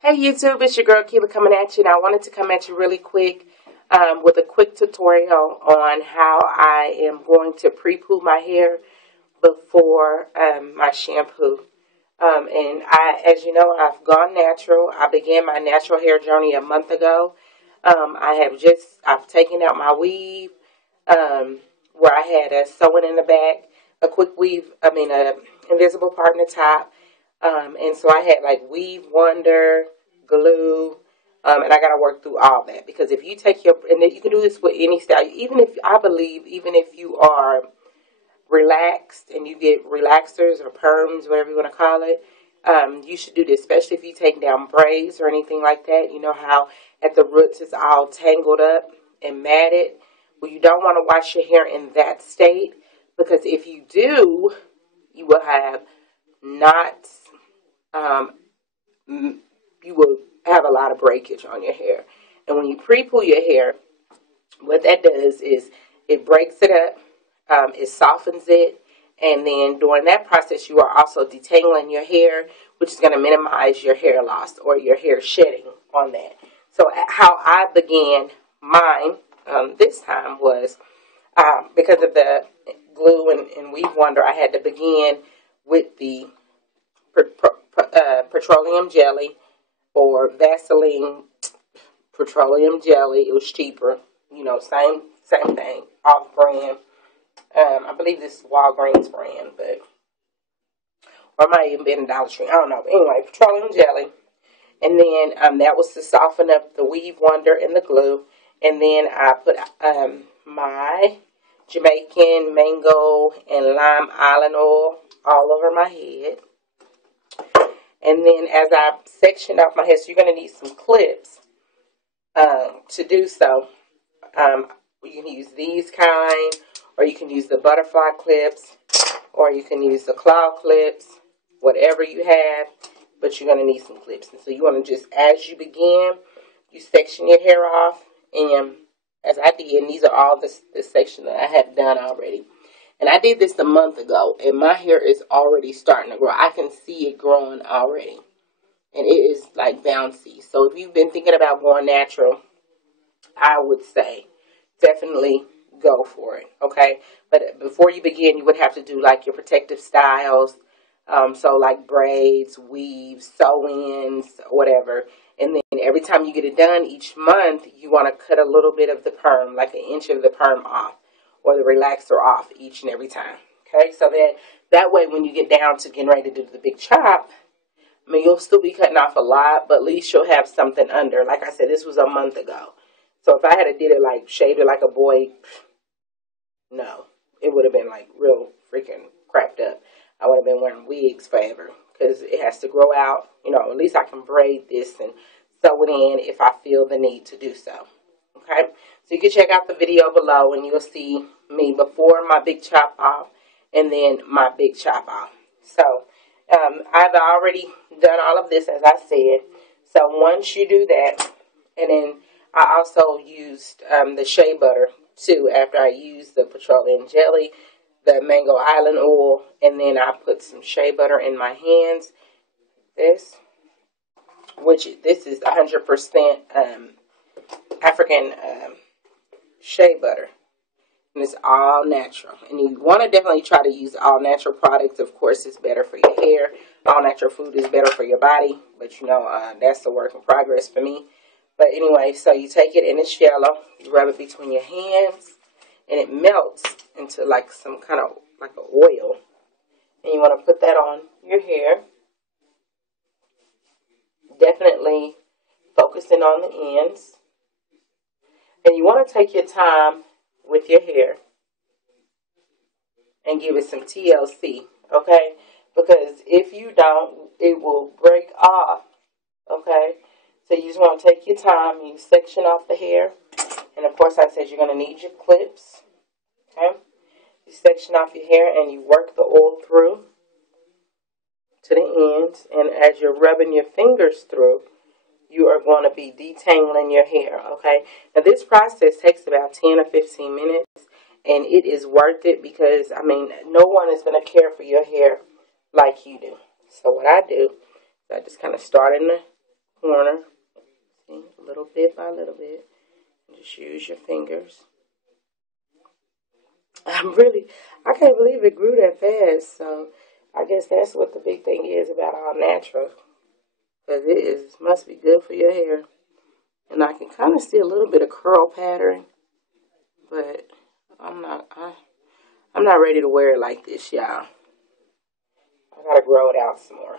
Hey YouTube, it's your girl Keela coming at you, and I wanted to come at you really quick with a quick tutorial on how I am going to pre-poo my hair before my shampoo. As you know, I've gone natural. I began my natural hair journey a month ago. I've taken out my weave where I had a sewing in the back, a quick weave, a invisible part in the top. And so I had like weave wonder, glue, and I got to work through all that, because if you take and then you can do this with any style, even if you are relaxed and you get relaxers or perms, whatever you want to call it, you should do this, especially if you take down braids or anything like that. You know how at the roots it's all tangled up and matted. Well, you don't want to wash your hair in that state, because if you do, you will have knots. You will have a lot of breakage on your hair. And when you pre-poo your hair, what that does is it breaks it up, it softens it, and then during that process you are also detangling your hair, which is going to minimize your hair loss or your hair shedding on that. So how I began mine this time was because of the glue and weave wonder, I had to begin with the petroleum jelly or Vaseline petroleum jelly. It was cheaper, same thing, off brand. I believe this is Walgreens brand, or it might even be in Dollar Tree. I don't know. But anyway, petroleum jelly, and then that was to soften up the weave wonder and the glue. And then I put my Jamaican mango and lime island oil all over my head. And then as I section off my hair, so you're going to need some clips to do so. You can use these kind, or you can use the butterfly clips, or you can use the claw clips, whatever you have, but you're going to need some clips. And so you want to just, as you begin, you section your hair off, and as I did, and these are all the section that I have done already. And I did this a month ago, and my hair is already starting to grow. I can see it growing already, and it is like bouncy. So if you've been thinking about going natural, I would say definitely go for it, okay? But before you begin, you would have to do like your protective styles, so like braids, weaves, sew-ins, whatever. And then every time you get it done each month, you want to cut a little bit of the perm, like an inch of the perm off, or the relaxer off each and every time. Okay, so that way when you get down to getting ready to do the big chop, you'll still be cutting off a lot, but at least you'll have something under. Like I said, this was a month ago. So if I had did it like, shaved it like a boy, no, it would have been like real freaking crapped up. I would have been wearing wigs forever, because it has to grow out. At least I can braid this and sew it in if I feel the need to do so. Okay, so you can check out the video below, and you'll see me before my big chop off and then my big chop off. So I've already done all of this, as I said. So once you do that, and then I also used the shea butter too, after I used the petroleum jelly, the mango island oil, and then I put some shea butter in my hands. This is 100% African shea butter, and it's all natural. And you want to definitely try to use all natural products. Of course, it's better for your hair. All natural food is better for your body, but that's a work in progress for me. But anyway, so you take it and it's yellow. You rub it between your hands, and it melts into like some kind of like an oil. And you want to put that on your hair. Definitely focusing on the ends. And you want to take your time with your hair and give it some TLC, okay? Because if you don't, it will break off, okay? So you just want to take your time. You section off the hair. And of course, I said you're going to need your clips, okay? You section off your hair and you work the oil through to the ends. And as you're rubbing your fingers through, you are going to be detangling your hair, okay? Now, this process takes about 10 or 15 minutes, and it is worth it because, no one is going to care for your hair like you do. So what I do is I just kind of start in the corner. See, little bit by little bit. Just use your fingers. I can't believe it grew that fast. So I guess that's what the big thing is about all natural. Because must be good for your hair. And I can kind of see a little bit of curl pattern. But I'm not ready to wear it like this, y'all. I gotta grow it out some more.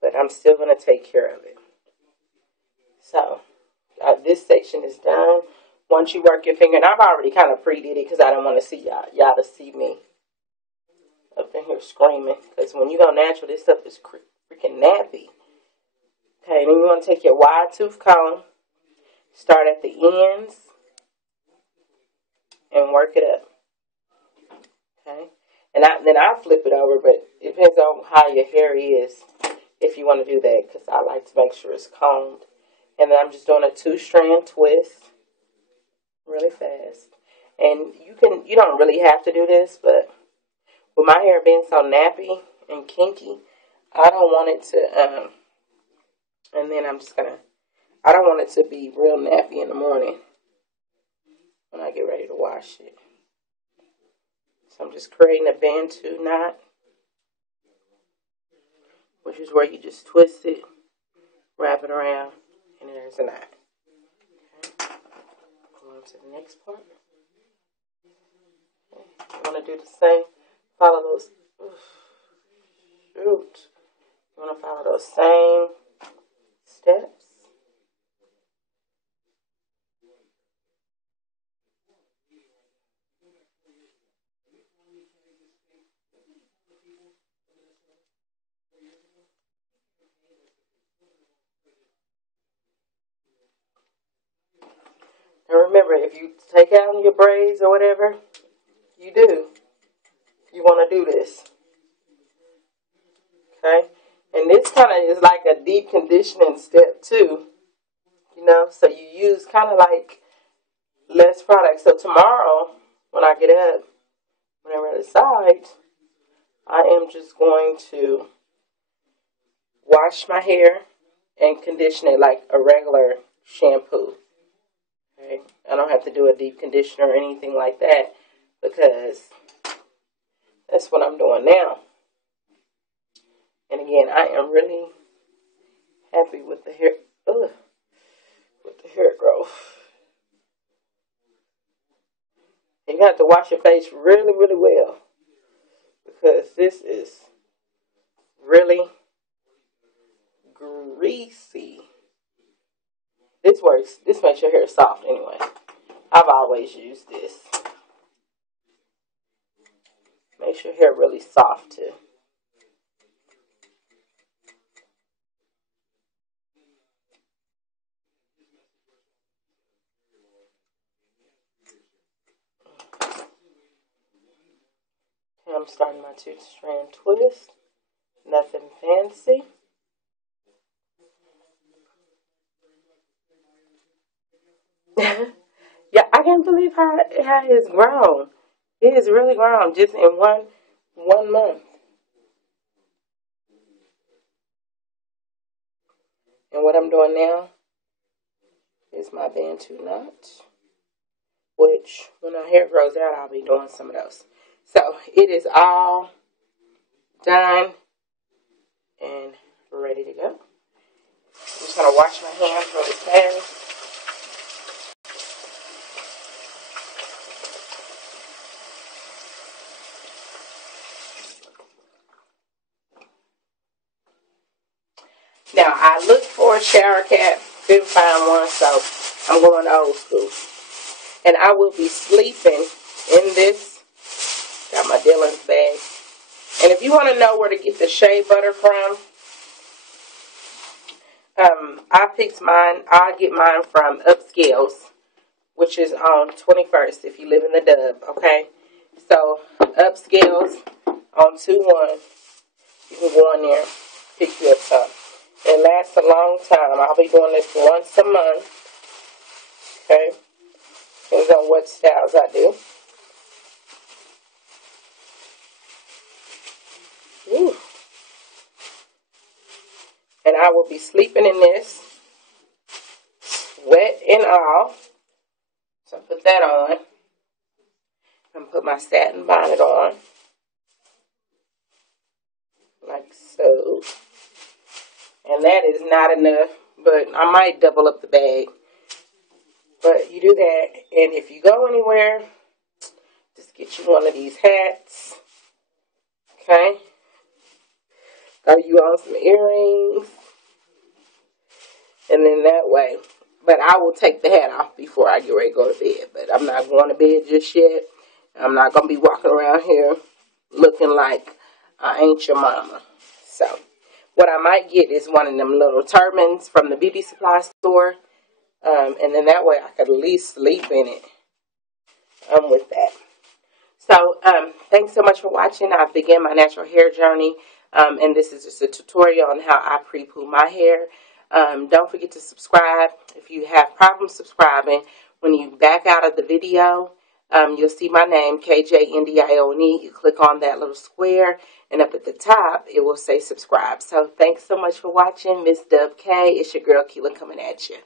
But I'm still gonna take care of it. So this section is done. Once you work your finger, and I've already kind of pre-did it because I don't want to see y'all to see me up in here screaming. Because when you go natural, this stuff is freaking nappy. Okay, then you want to take your wide tooth comb, start at the ends, and work it up. Okay, and then I flip it over, but it depends on how your hair is if you want to do that. Because I like to make sure it's combed. And then I'm just doing a 2-strand twist. Really fast. And you don't really have to do this, but with my hair being so nappy and kinky, I don't want it to, and then I don't want it to be real nappy in the morning when I get ready to wash it. So I'm just creating a Bantu knot, which is where you just twist it, wrap it around, and there's a knot. On to the next part. You want to do the same. Follow those. Shoot. You want to follow those same steps. And remember, if you take out your braids or whatever, you want to do this. Okay? And this kind of is like a deep conditioning step too. So you use kind of like less product. So tomorrow, when I get up, whenever I decide, I am just going to wash my hair and condition it like a regular shampoo. Okay? I don't have to do a deep conditioner or anything like that because that's what I'm doing now. And again, I am really happy with the hair, with the hair growth. You have to wash your face really, really well because this is really greasy. This works. This makes your hair soft anyway. I've always used this. Makes your hair really soft too. I'm starting my 2-strand twist. Nothing fancy. Yeah, I can't believe how it has grown. It has really grown just in one month. And what I'm doing now is my Bantu knot, which when our hair grows out, I'll be doing some of those. So it is all done and ready to go. I'm just going to wash my hands really fast. Now, I looked for a shower cap, couldn't find one, so I'm going old school. And I will be sleeping in this. Got my Dylan's bag. And if you want to know where to get the shea butter from, I picked mine. I get mine from Upscales, which is on 21st if you live in the Dub, okay? So, Upscales on 2-1. You can go in there, pick you up some. It lasts a long time. I'll be doing this once a month, okay? Depends on what styles I do. Ooh. And And I will be sleeping in this, wet and all. So put that on. And put my satin bonnet on. Like so. And that is not enough, but I might double up the bag. But you do that, and if you go anywhere, just get you one of these hats. Okay? Throw you on some earrings. And then that way. But I will take the hat off before I get ready to go to bed. But I'm not going to bed just yet. I'm not going to be walking around here looking like I ain't your mama. So, what I might get is one of them little turbans from the beauty supply store. And then that way I could at least sleep in it. I'm with that. So, thanks so much for watching. I've begun my natural hair journey. And this is just a tutorial on how I pre-poo my hair. Don't forget to subscribe. If you have problems subscribing, when you back out of the video, you'll see my name, KJNDIONE. You click on that little square, and up at the top, it will say subscribe. So thanks so much for watching. Miss Dub K. It's your girl, Keela, coming at you.